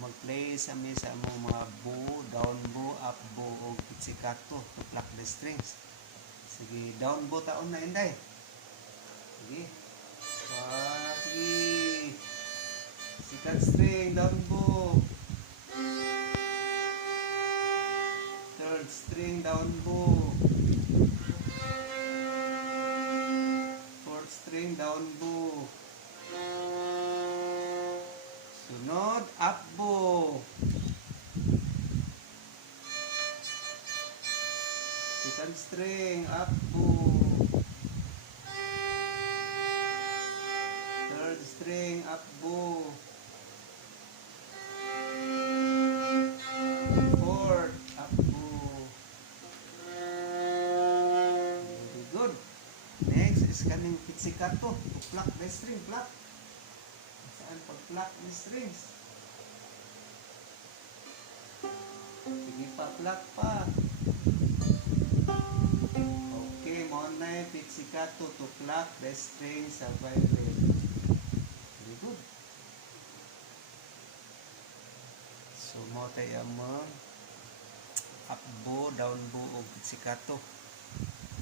mag-play sa mi sa among mga bow, down bow, up bow o pizzicato to pluck the strings. Sige, down bow taon na inday. Sige. Sige. Second string, down bow. Third string, down bow. Fourth string, down bow. Sunod, up bow. Second string, up bow. Third string, up bow. Fourth, up bow. Very good. Next is kaning pizzicato to pluck the string, pluck. Saan pag-pluck the strings? Sige pa, pluck pa. Okay, mo na pizzicato to pluck the strings sa violin. Very good. So mo tayo mo up bow, down bow o pizzicato.